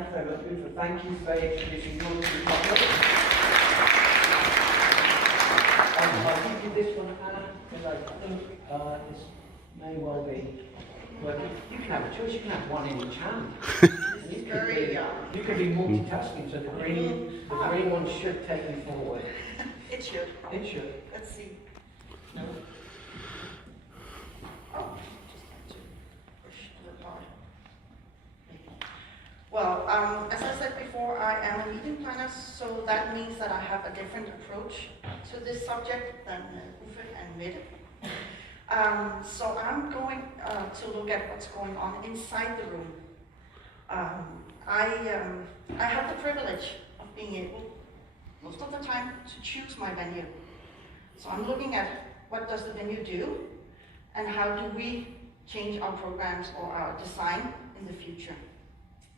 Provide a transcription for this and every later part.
Very much, beautiful. Thank you for introducing yours to the public. I'll give you this one, Anna, because I think this may well be working. You can have a choice. You can have one in each hand. You could be multitasking, so the green one should take you forward. It should. It should. Let's see. No. Oh, just have to push to the part. Well, as I said before, I am a meeting planner, so that means that I have a different approach to this subject than Uffe and Mette. So I'm going to look at what's going on inside the room. I have the privilege of being able, most of the time, to choose my venue. So I'm looking at what does the venue do, and how do we change our programs or our design in the future.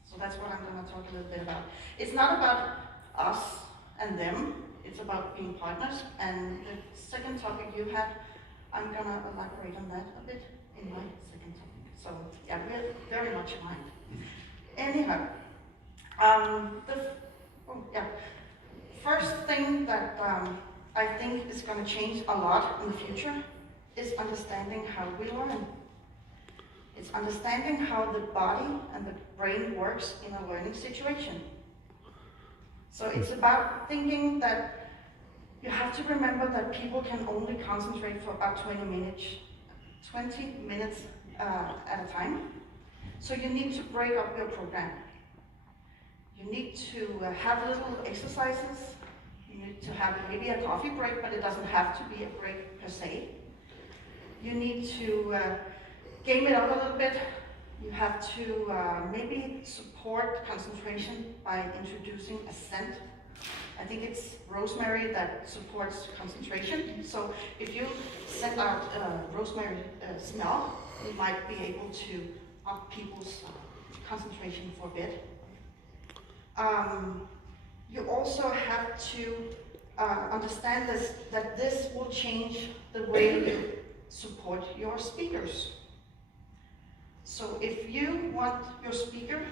So that's what I'm going to talk a little bit about. It's not about us and them, it's about being partners. And the second topic you had, I'm going to elaborate on that a bit in my second topic. So yeah, we're very much aligned. Anyhow, first thing that I think is going to change a lot in the future is understanding how we learn. It's understanding how the body and the brain works in a learning situation. So it's about thinking that you have to remember that people can only concentrate for about 20 minutes at a time. So you need to break up your program. You need to have little exercises. You need to have maybe a coffee break, but it doesn't have to be a break per se. You need to game it up a little bit. You have to maybe support concentration by introducing a scent. I think it's rosemary that supports concentration. So if you send out rosemary smell, you might be able to up people's concentration for a bit. You also have to understand that this will change the way you support your speakers. So if you want your speaker,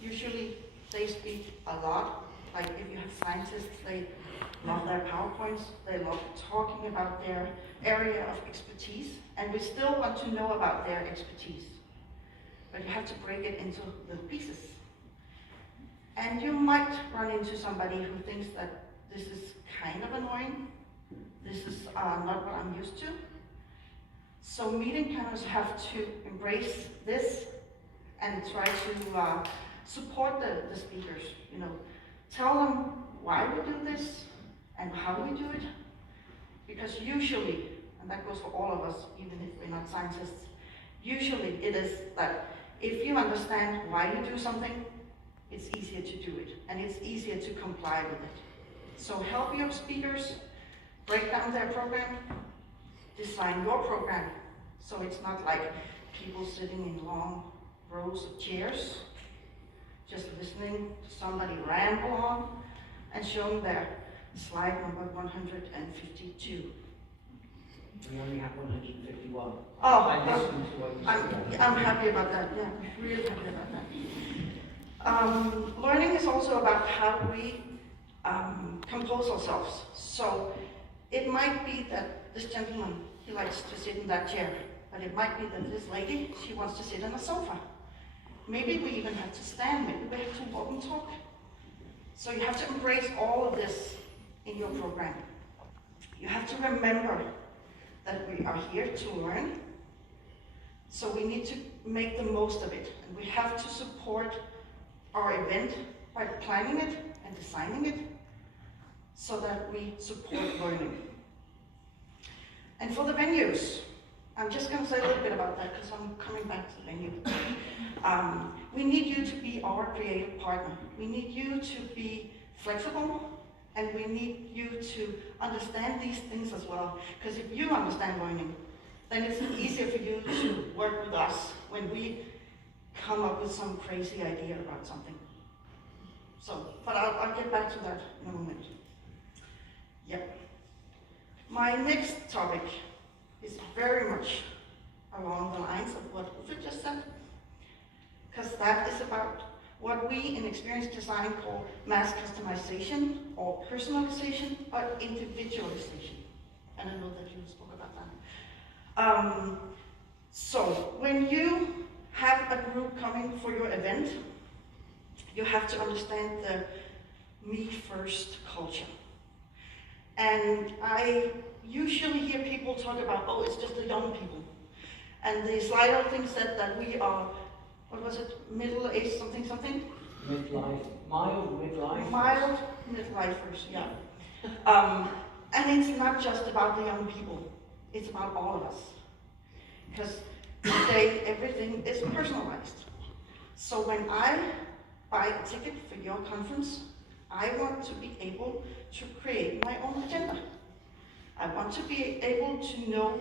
usually they speak a lot. Like if you have scientists, they love their PowerPoints, they love talking about their area of expertise, and we still want to know about their expertise. But you have to break it into little pieces. And you might run into somebody who thinks that this is kind of annoying, this is not what I'm used to. So meeting planners have to embrace this and try to support the speakers. You know, tell them why we do this and how we do it. Because usually, and that goes for all of us, even if we're not scientists, usually it is that if you understand why you do something, it's easier to do it, and it's easier to comply with it. So help your speakers break down their program, design your program, so it's not like people sitting in long rows of chairs, just listening to somebody ramble on and showing their slide number 152. We only have 151. Oh, I listened to what you said. I'm happy about that, yeah, really happy about that. Learning is also about how we compose ourselves. So it might be that this gentleman, he likes to sit in that chair, but it might be that this lady, she wants to sit on a sofa. Maybe we even have to stand, maybe we have to walk and talk. So you have to embrace all of this in your program. You have to remember that we are here to learn, so we need to make the most of it. And we have to support our event by planning it and designing it so that we support learning. And for the venues, I'm just going to say a little bit about that because I'm coming back to the venue. We need you to be our creative partner. We need you to be flexible, and we need you to understand these things as well. Because if you understand learning, then it's easier for you to work with us when we come up with some crazy idea about something. So, but I'll get back to that in a moment. Yep. My next topic is very much along the lines of what Uffe just said, because that is about what we in experience design call mass customization or personalization or individualization. And I know that you spoke about that. So when you have a group coming for your event, you have to understand the me first culture. And I usually hear people talk about, oh, it's just the young people. And the Slido thing said that we are, what was it, middle-aged something? Midlife, mild midlife. Mild midlifers, yeah. And it's not just about the young people, it's about all of us. Because today everything is personalized. So when I buy a ticket for your conference, I want to be able to create my own agenda. I want to be able to know,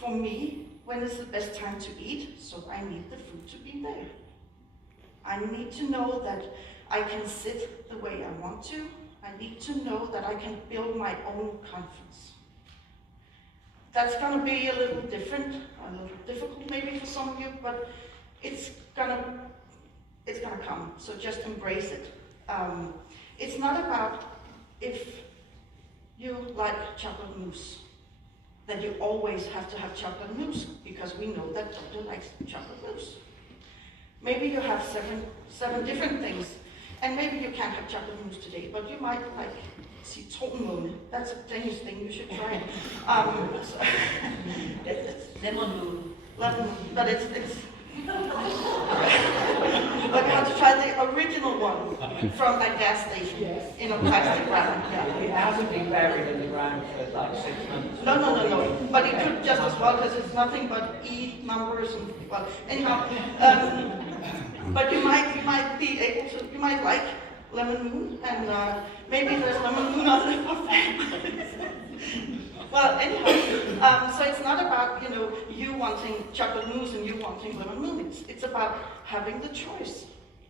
for me, when is the best time to eat, so I need the food to be there. I need to know that I can sit the way I want to. I need to know that I can build my own conference. That's going to be a little different, a little difficult maybe for some of you, but it's gonna come, so just embrace it. It's not about if you like chocolate mousse, that you always have to have chocolate mousse, because we know that Dr. likes chocolate mousse. Maybe you have seven different things, and maybe you can't have chocolate mousse today, but you might like citronmåne. That's a Danish thing, you should try it. Lemon moon. Lemon, but it's but you have to try the original one from that gas station. Yes. In a plastic wrap. Yeah. It hasn't been buried in the ground for like 6 months. No. But it could just as well, because it's nothing but E numbers and, well, anyhow. But you might be able to, you might like lemon moon, and maybe there's lemon moon on the buffet. Well, anyhow, so it's not about, you wanting chocolate mousse and you wanting lemon moon. It's about having the choice.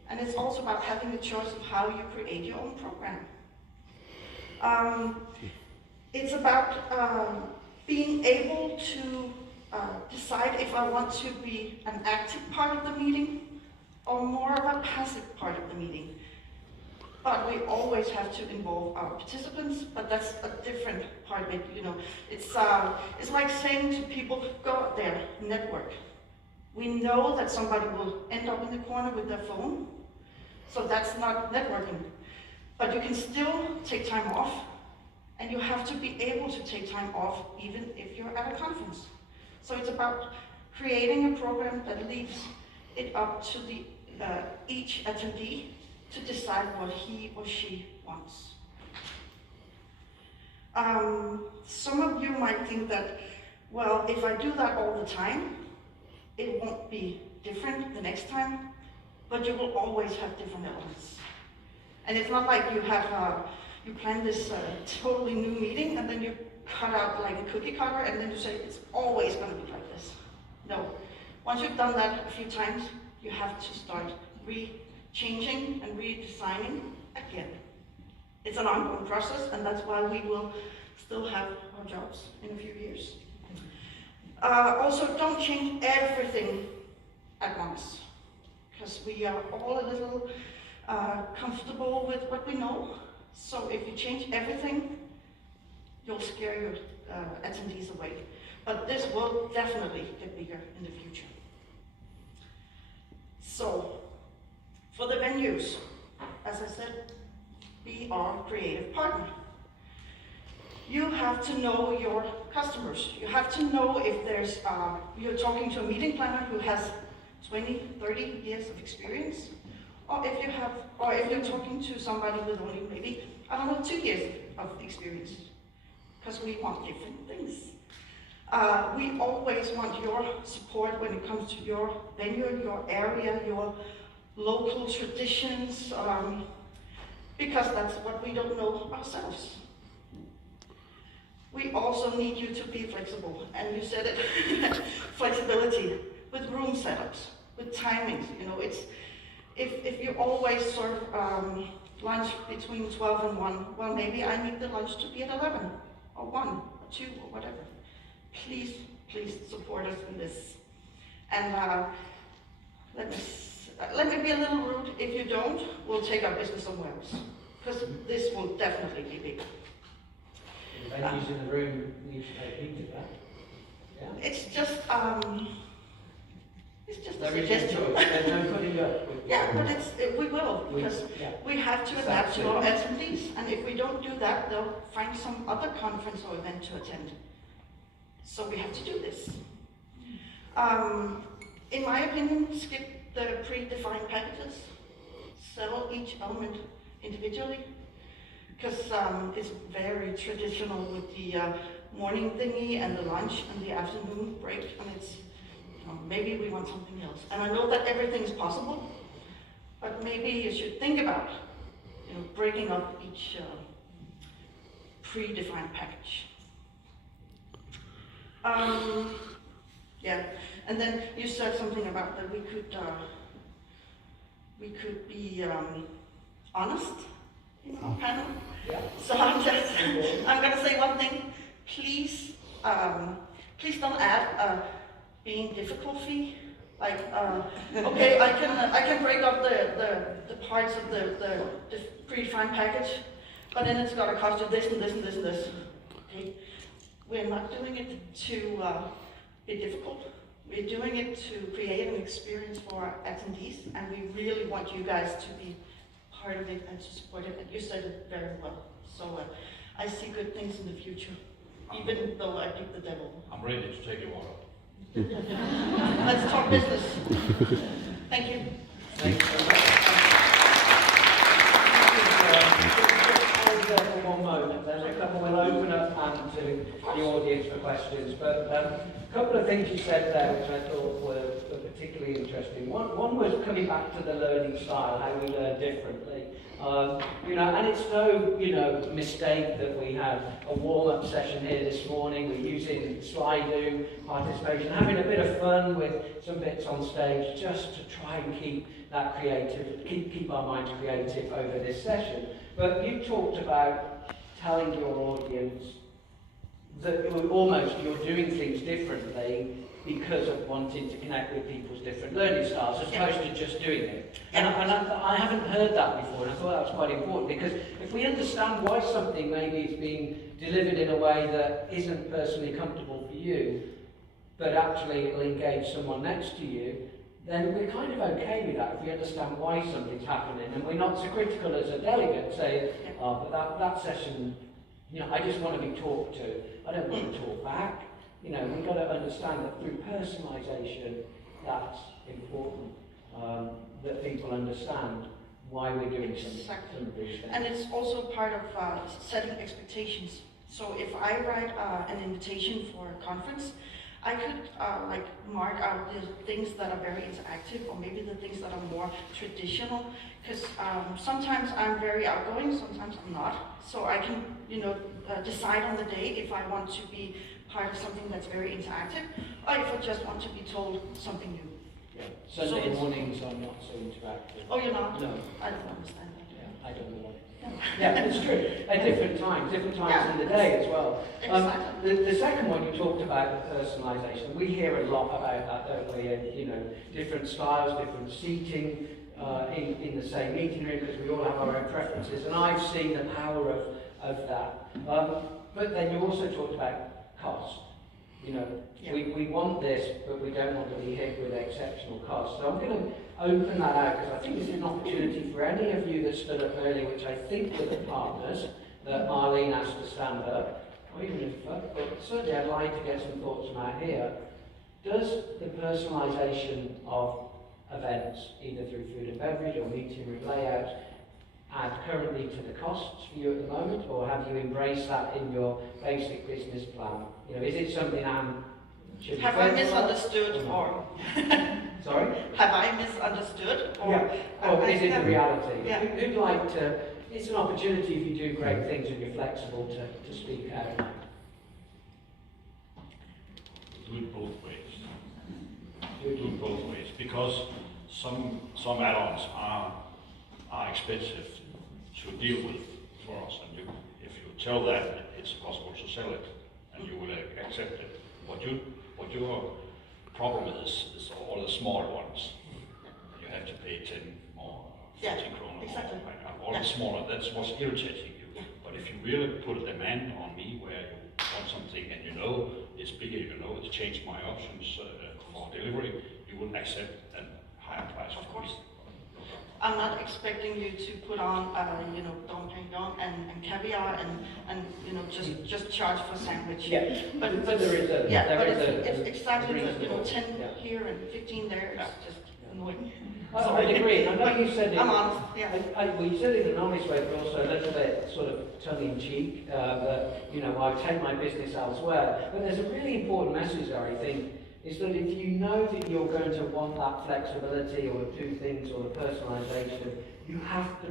And it's also about having the choice of how you create your own program. It's about being able to decide if I want to be an active part of the meeting or more of a passive part of the meeting. But we always have to involve our participants, but that's a different part of it, It's like saying to people, go out there, network. We know that somebody will end up in the corner with their phone, so that's not networking. But you can still take time off, and you have to be able to take time off even if you're at a conference. So it's about creating a program that leaves it up to each attendee to decide what he or she wants. Some of you might think that, well, if I do that all the time, it won't be different the next time, but you will always have different elements. And it's not like you plan this totally new meeting and then you cut out like a cookie cutter and then you say it's always going to be like this. No. Once you've done that a few times, you have to start changing and redesigning again. It's an ongoing process, and that's why we will still have our jobs in a few years. Also, don't change everything at once, because we are all a little comfortable with what we know. So if you change everything, you'll scare your attendees away. But this will definitely get bigger in the future. So, for the venues, as I said, be our creative partner. You have to know your customers. You have to know if there's, you're talking to a meeting planner who has 20, 30 years of experience, or if you're talking to somebody with only maybe, 2 years of experience, because we want different things. We always want your support when it comes to your venue, your area, your local traditions, because that's what we don't know ourselves. We also need you to be flexible, and you said it, flexibility with room setups, with timings. It's if you always serve lunch between 12 and 1, well, maybe I need the lunch to be at 11 or 1 or 2 or whatever. Please support us in this. And let me let me be a little rude, if you don't, we'll take our business somewhere else. Because this will definitely be big. The venues in the room need to take heed of that. Yeah. It's just a There is suggestion. no choice. There's no putting up. Yeah, but we will, because we have to adapt to our attendees, and if we don't do that, they'll find some other conference or event to attend. So we have to do this. In my opinion, skip the predefined packages, sell each element individually, because it's very traditional with the morning thingy and the lunch and the afternoon break, and it's, maybe we want something else. And I know that everything is possible, but maybe you should think about, breaking up each predefined package. Yeah, and then you said something about that we could be honest in our panel. Yeah. So I'm gonna say one thing. Please, please don't add being difficult fee. Like, okay, I can break up the parts of the predefined package, but then it's gotta cost you this and this and this and this. Okay, we're not doing it to be difficult. We're doing it to create an experience for our attendees, and we really want you guys to be part of it and to support it. And you said it very well. So I see good things in the future, even though I pick the devil. I'm ready to take your order. Let's talk business. Thank you. Thanks so much. Hold for one moment. There's a couple we'll open up to the audience for questions. But a couple of things you said there which I thought were particularly interesting. One was coming back to the learning style, how we learn differently. And it's no, mistake that we have a warm-up session here this morning. We're using Slido participation, having a bit of fun with some bits on stage, just to try and keep that creative, keep our minds creative over this session. But you talked about telling your audience that you're doing things differently because of wanting to connect with people's different learning styles, as opposed to just doing it. And I haven't heard that before, and I thought that was quite important, because if we understand why something maybe is being delivered in a way that isn't personally comfortable for you, but actually it'll engage someone next to you, then we're kind of okay with that if we understand why something's happening, and we're not so critical as a delegate saying, oh, but that session, I just want to be talked to. I don't want to talk back. We've got to understand that through personalisation, that's important, that people understand why we're doing some of these things. And it's also part of setting expectations. So if I write an invitation for a conference, I could mark out the things that are very interactive, or maybe the things that are more traditional, because sometimes I'm very outgoing, sometimes I'm not. So I can, decide on the day if I want to be part of something that's very interactive, or if I just want to be told something new. Yeah. Sunday mornings are not so interactive. Oh, you're not? No. I don't understand that. Yeah, I don't know why. Yeah, it's true. At different times in the day as well. Exactly. The second one you talked about, the personalisation. We hear a lot about that, don't we? And, different styles, different seating in the same meeting room, because we all have our own preferences. And I've seen the power of that. But then you also talked about cost. We want this, but we don't want to be hit with exceptional costs. So I'm going to open that out, because I think this is an opportunity for any of you that stood up earlier, which I think were the partners that Marlene asked to stand up, or even if, but certainly I'd like to get some thoughts from out here. Does the personalisation of events, either through food and beverage or meeting room layouts, add currently to the costs for you at the moment, or have you embraced that in your basic business plan? Is it something should have I misunderstood, or sorry? Have I misunderstood, or or is it the reality? Yeah. Who'd like to? It's an opportunity if you do great things and you're flexible to speak out. Do it both ways. Do it both ways, because some add-ons are expensive to deal with for us, and if you tell that it's possible to sell it, and you will accept it. What your problem is all the small ones. You have to pay 10 or Yeah, 15 kroner. exactly. Or Yeah. smaller, that's what's irritating you. Yeah. But if you really put a demand on me where you want something and you know it's bigger, you know it's changed my options for delivery, you would accept a higher price. Of course. I'm not expecting you to put on, Dom Pignon and caviar and just charge for sandwich. Yeah, But there is a, yeah, there but is it's exactly the, reasonable- 10 yeah. here and 15 there. Yeah. It's just annoying. I would agree. I know you said it. I'm honest. Yeah. Well, you said it in an honest way, but also a little bit sort of tongue-in-cheek, that, I take my business elsewhere. But there's a really important message there, I think, is that if you know that you're going to want that flexibility or do things or the personalisation, you have to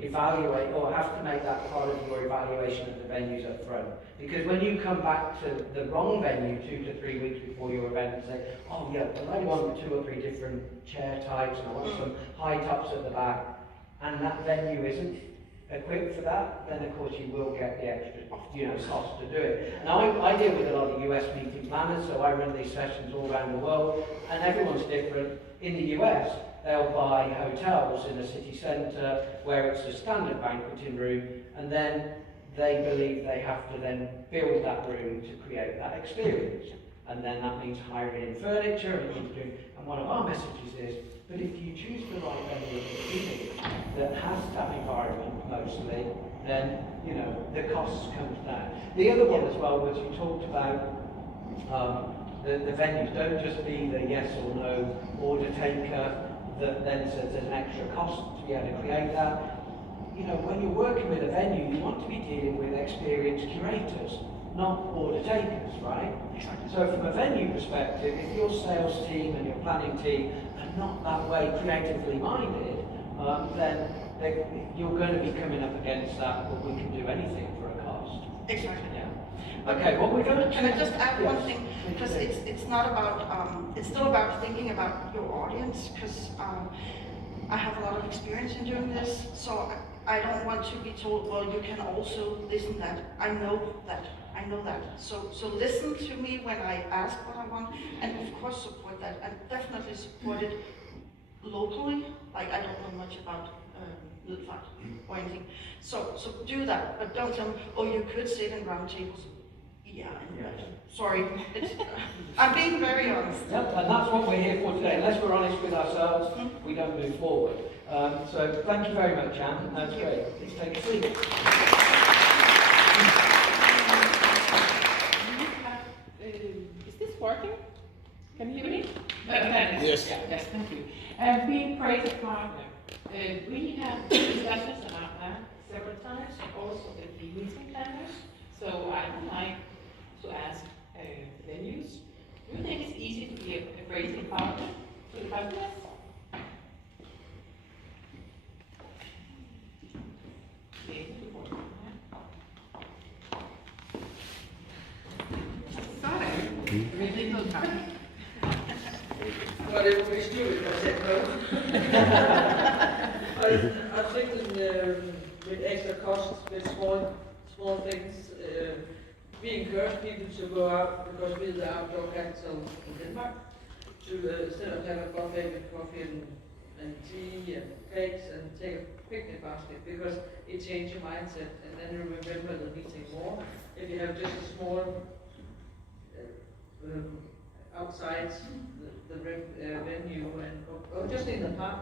evaluate or have to make that part of your evaluation of the venues up front. Because when you come back to the wrong venue 2 to 3 weeks before your event and say, oh yeah, well, I want 2 or 3 different chair types and I want some high tops at the back, and that venue isn't equipped for that, then of course you will get the extra cost to do it. Now I deal with a lot of US meeting planners, so I run these sessions all around the world, and everyone's different. In the US, they'll buy hotels in a city centre where it's a standard banqueting room, and then they believe they have to then build that room to create that experience. And then that means hiring in furniture, and one of our messages is, but if you choose the right venue at the beginning that has that environment mostly, then the costs come down. The other one as well was you talked about the venues. Don't just be the yes or no order taker that then says there's an extra cost to be able to create that. When you're working with a venue, you want to be dealing with experienced curators, not order takers, right? So from a venue perspective, if your sales team and your planning team are not that way creatively minded, then you're going to be coming up against that, but we can do anything for a cost. Exactly. Yeah. Okay, what we're going to... Can I just add Yes. one thing? Because it's not about, it's still about thinking about your audience, because I have a lot of experience in doing this, so I don't want to be told, well, you can also listen that. I know that. So listen to me when I ask what I want, and of course support that, and definitely support it locally. Like, I don't know much about Middelfart or anything. So do that, but don't tell me, oh, you could sit in round tables. Yeah, sorry. I'm being very honest. Yep, and that's what we're here for today. Unless we're honest with ourselves, we don't move forward. So thank you very much, Anne. That's great. Please take a seat. Is this working? Can you hear me? Yes. Yes, thank you. Being creative partner, we have discussions about that several times, also with the meeting planners. So I would like to ask the venues, do you think it's easy to be a creative partner to the customers? Well, it would be stupid if I said no. I think with extra costs, with small things, we encourage people to go out, because we're the outdoor capital in Denmark, to instead of have a buffet with coffee and tea and cakes, and take a picnic basket, because it changes your mindset, and then you remember the meeting more. If you have just a small outside the venue or just in the park,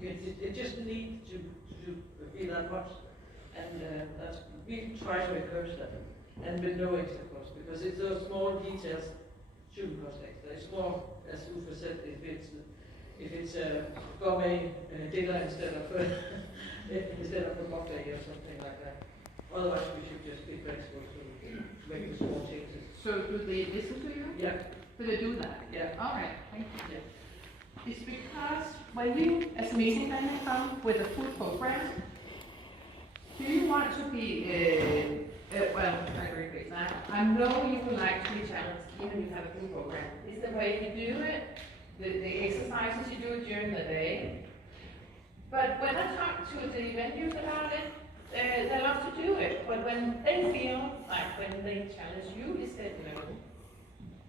you just need to be that much, and we try to encourage that, and with no extra cost, because it's those small details shouldn't cost extra. It's more, as Uffe said, if it's a gourmet dinner instead of a buffet or something like that. Otherwise, we should just be flexible to make the small changes. So do they listen to you? Yeah. Do they do that? Yeah. All right, thank you. Yeah. It's because when you, as a meeting planner, come with a food program, do you want to be, well, I agree with that. I know you would like to be challenged even if you have a food program. It's the way you do it, the exercises you do during the day. But when I talk to the venues about it, they love to do it. But when they feel like when they challenge you, is that no?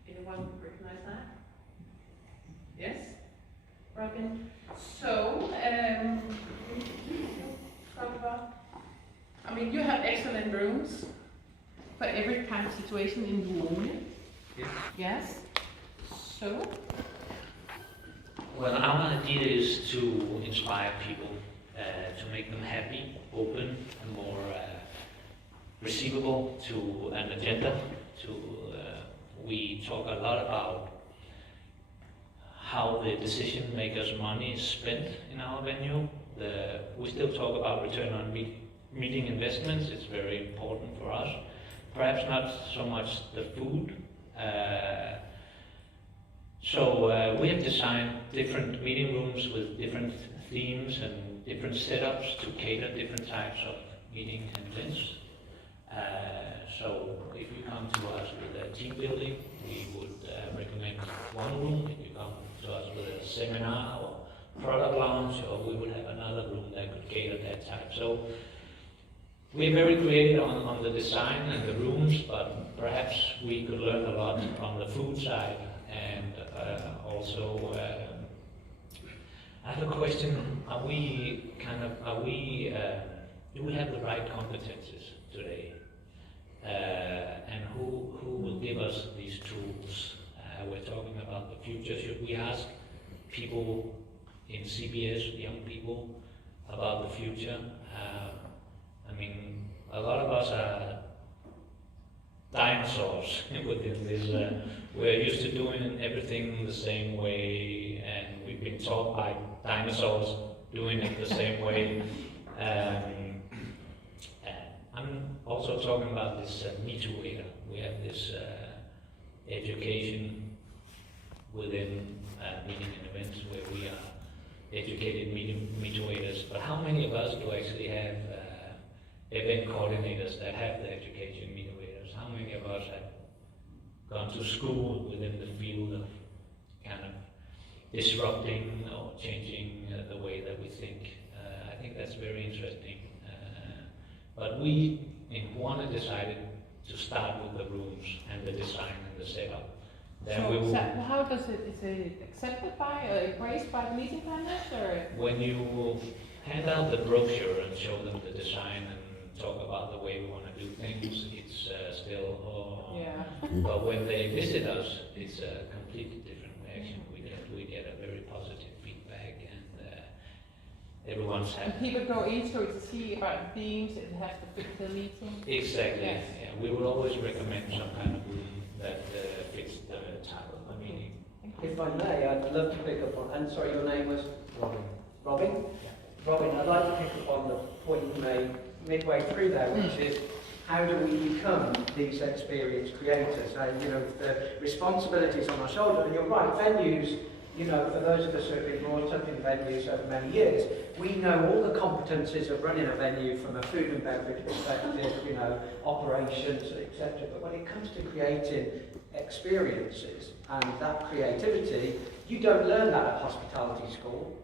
Anyone recognize that? Yes? Robin. So, talk about, I mean, you have excellent rooms for every kind of situation in the room. Yes. Yes. So, Well, our idea is to inspire people, to make them happy, open, and more receivable to an agenda. We talk a lot about how the decision makers' money is spent in our venue. We still talk about return on meeting investments. It's very important for us. Perhaps not so much the food. We have designed different meeting rooms with different themes and different setups to cater different types of meeting and events. If you come to us with a team building, we would recommend one room. If you come to us with a seminar or product launch, or we would have another room that could cater that type. So we're very creative on the design and the rooms, but perhaps we could learn a lot on the food side. And also, I have a question. Do we have the right competences today? And who will give us these tools? We're talking about the future. Should we ask people in CBS, young people, about the future? A lot of us are dinosaurs within this. We're used to doing everything the same way, and we've been taught by dinosaurs doing it the same way. I'm also talking about this Me-Too-ator. We have this education within meeting and events where we are educated Me-Too-ators. But how many of us do actually have event coordinators that have the education Me-Too-ators? How many of us have gone to school within the field of kind of disrupting or changing the way that we think? I think that's very interesting. But we in Warner decided to start with the rooms and the design and the setup. Then we will, how does it, is it accepted by or embraced by the meeting planners, or? when you hand out the brochure and show them the design and talk about the way we want to do things, it's still, Yeah. But when they visit us, it's a completely different reaction. We get a very positive feedback, and everyone's And happy. people go into it to see about themes, it has to fit the meeting. Exactly. Yes. Yeah, we would always recommend some kind of room that fits the type of the meeting. If I may, I'd love to pick up on, and sorry, your name was? Robin. Robin? Yeah. Robin, I'd like to pick up on the point you made midway through there, which is how do we become these experienced creators? The responsibilities on our shoulder, and you're right, venues, for those of us who have been brought up in venues over many years, we know all the competencies of running a venue from a food and beverage perspective, operations, etc. But when it comes to creating experiences and that creativity, you don't learn that at hospitality school.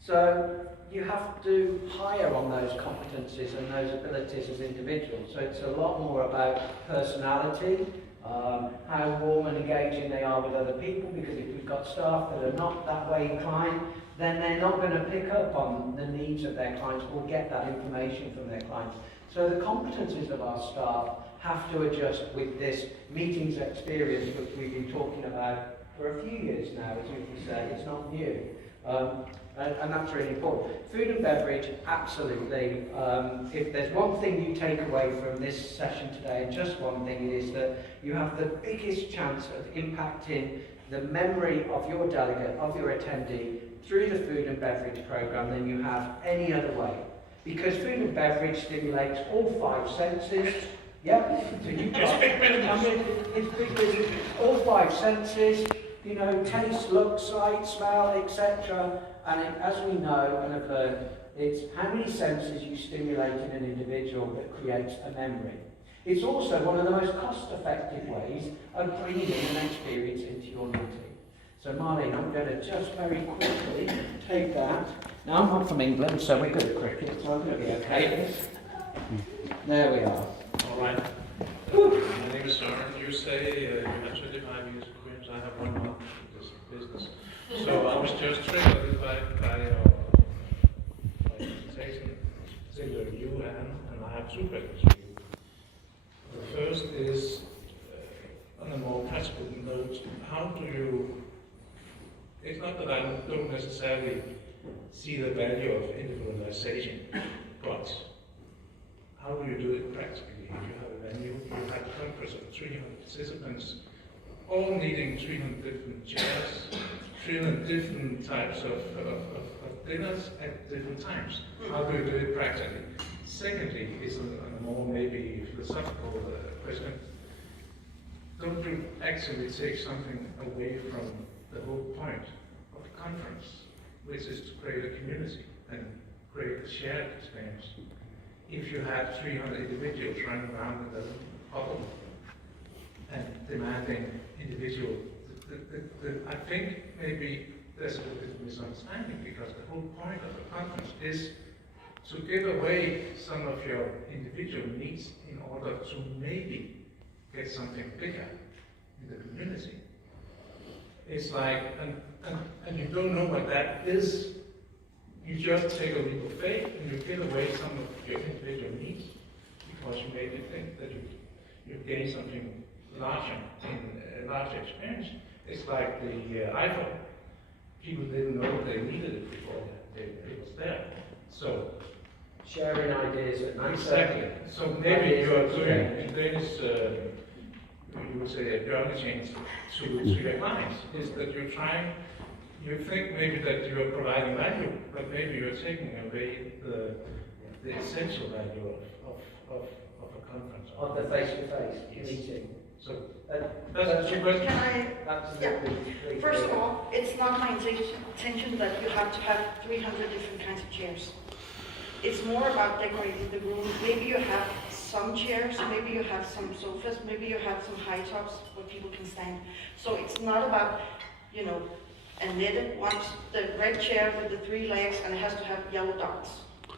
So you have to hire on those competencies and those abilities as individuals. So it's a lot more about personality, how warm and engaging they are with other people, because if we've got staff that are not that way inclined, then they're not going to pick up on the needs of their clients or get that information from their clients. So the competencies of our staff have to adjust with this meetings experience, which we've been talking about for a few years now, as you can say. It's not new. And that's really important. Food and beverage, absolutely. If there's one thing you take away from this session today, and just one thing, it is that you have the biggest chance of impacting the memory of your delegate, of your attendee, through the food and beverage program than you have any other way. Because food and beverage stimulates all 5 senses. Yep. So you've got, it's big business. All 5 senses. Taste, look, sight, smell, etc. And as we know and have learned, it's how many senses you stimulate in an individual that creates a memory. It's also one of the most cost-effective ways of bringing in an experience into your meeting. So Marlene, I'm going to just very quickly take that. Now I'm not from England, so we're good at cricket, so I'm going to be okay. There we are. All right. My name is Søren. You say you have 25 years experience. I have 1 month. this business. So I was just triggered by your presentation, particularly you, Anne, and I have two questions for you. The first is, on a more practical note, how do you, it's not that I don't necessarily see the value of individualization, but how do you do it practically? If you have a venue, you have a conference of 300 participants, all needing 300 different chairs, 300 different types of dinners at different times. How do you do it practically? Secondly, is a more maybe philosophical question. Don't you actually take something away from the whole point of the conference, which is to create a community and create a shared experience? If you have 300 individuals running around with a bubble and demanding individual, I think maybe there's a little bit of misunderstanding, because the whole point of the conference is to give away some of your individual needs in order to maybe get something bigger in the community. It's like, and you don't know what that is. You just take a leap of faith and you give away some of your individual needs because you maybe think that you gain something larger in a larger experience. It's like the iPhone. People didn't know they needed it before it was there. So sharing ideas at night. exactly. So maybe you are doing in Danish, you would say a journey change to your clients, is that you're trying. You think maybe that you're providing value, but maybe you're taking away the essential value of a conference. Of the face-to-face meeting. So that's your question. Can I? Absolutely. Yeah. First of all, it's not my intention that you have to have 300 different kinds of chairs. It's more about decorating the room. Maybe you have some chairs, maybe you have some sofas, maybe you have some high tops where people can stand. So it's not about, you know, Annette wants the red chair with the 3 legs and it has to have yellow dots.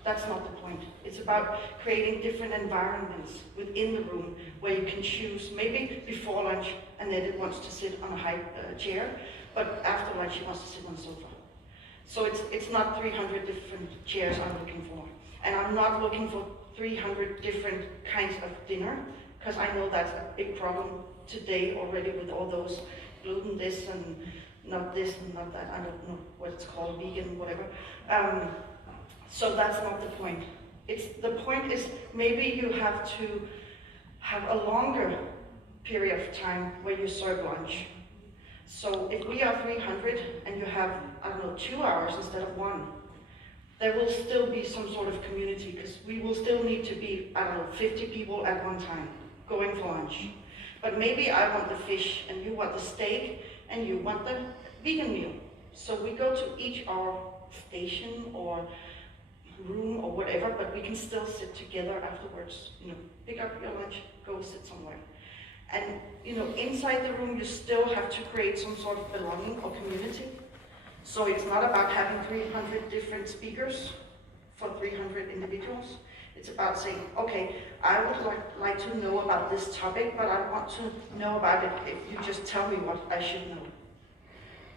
That's not the point. It's about creating different environments within the room where you can choose. Maybe before lunch, Annette wants to sit on a high chair, but after lunch she wants to sit on the sofa. So it's not 300 different chairs I'm looking for. And I'm not looking for 300 different kinds of dinner, because I know that's a big problem today already with all those gluten this and not this and not that. I don't know what it's called, vegan, whatever. So that's not the point. The point is maybe you have to have a longer period of time where you serve lunch. So if we are 300 and you have, I don't know, 2 hours instead of 1, there will still be some sort of community, because we will still need to be, I don't know, 50 people at one time going for lunch. But maybe I want the fish and you want the steak and you want the vegan meal. So we go to each our station or room or whatever, but we can still sit together afterwards. You know, pick up your lunch, go sit somewhere. And you know, inside the room you still have to create some sort of belonging or community. So it's not about having 300 different speakers for 300 individuals. It's about saying, okay, I would like to know about this topic, but I want to know about it if you just tell me what I should know.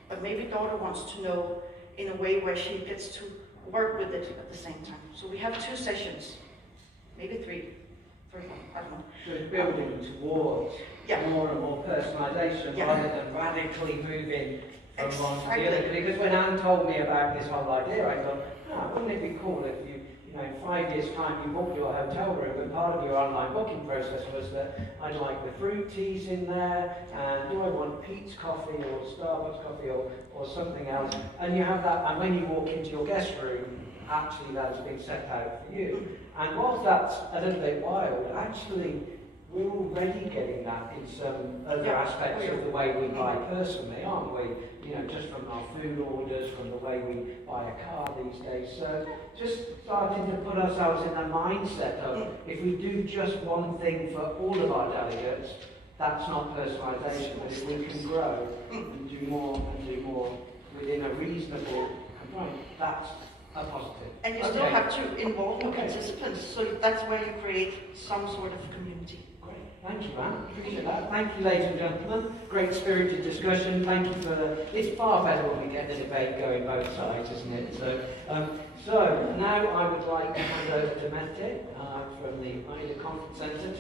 But maybe daughter wants to know in a way where she gets to work with it at the same time. So we have 2 sessions, maybe 3, I don't know. So it's building towards more and more personalisation rather than radically moving from one to the other. Because when Anne told me about this whole idea, I thought, wouldn't it be cool if you know, in 5 years' time you book your hotel room and part of your online booking process was that I'd like the fruit teas in there, and do I want Pete's coffee or Starbucks coffee or something else, and you have that, and when you walk into your guest room, actually that's been set out for you. And whilst that's a little bit wild, actually we're already getting that in some other aspects of the way we buy personally, aren't we? You know, just from our food orders, from the way we buy a car these days. So just starting to put ourselves in the mindset of, if we do just one thing for all of our delegates, that's not personalisation. But if we can grow and do more within a reasonable component, that's a positive. And you still have to involve the participants, so that's where you create some sort of community. Great. Thank you, Anne. Appreciate that. Thank you, ladies and gentlemen. Great spirited discussion. Thank you for. It's far better when we get the debate going both sides, isn't it? So now I would like to hand over to Mette from the IACC Conference Centre.